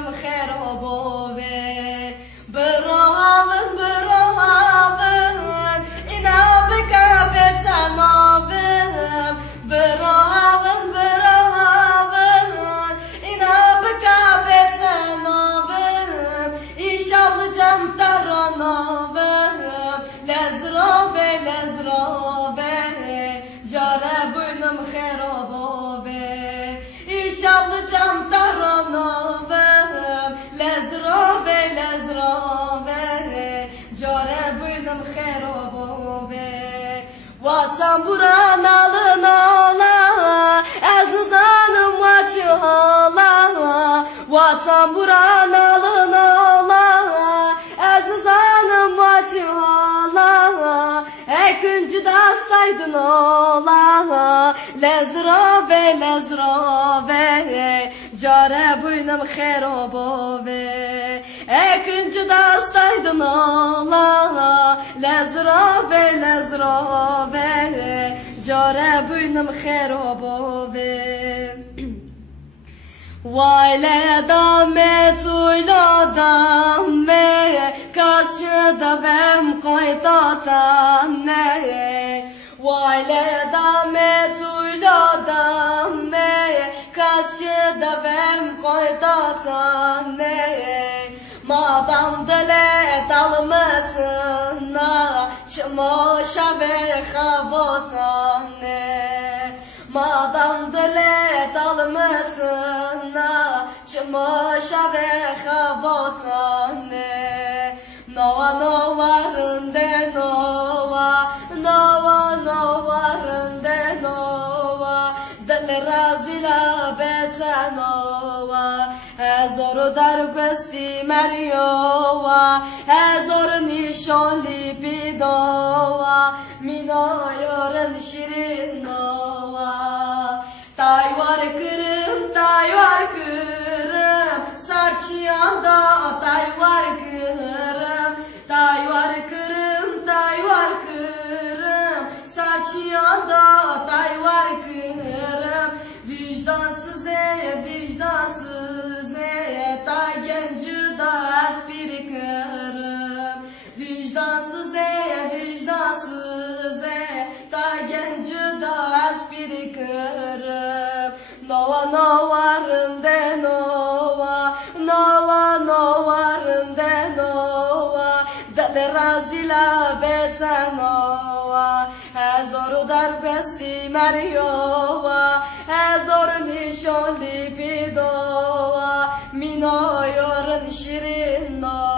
بوینم خرابه براون اینا بکه تنابم براون اینا بکه تنابم ایشال جم ترانابم لزرابه جاره بوینم خرابه ایشال جم ترانابم لزرابه جاره بوینم خرابه واتم بران alın ola az nizanım vaçı hala Vatan buran alın ola az nizanım vaçı hala Ekinci dastaydın ola lezrabe Care buynum xerabove Ekinci dastaydın ola lezrabe Care buynum xerabove Vay le dame tuyla dame Kaşıda vem koytatan ne Vay le dame tuyla dame Kaşıda vem koytatan ne Madam dele dalmatına Çmoşa ve xavotane Madam dele dalmatına Çmoşa ve xavotane Nova rinde nova rinde nova Dele razila betanova Zoru dar gösti meriova Zoru nişon lipidova Minoyorun şirin nova Tayvar kırım Sarçıyanda tayvar kırım Sarçıyanda tayvar kırım Vicdansız Ta genci da aspiri kırım Vicdansız Ta genci da aspiri kırım Nova rinde nova rinde nova Dele razila betanova Zoru dar gösti meriova Zoru nişon lipidova Minoyorun şirin nova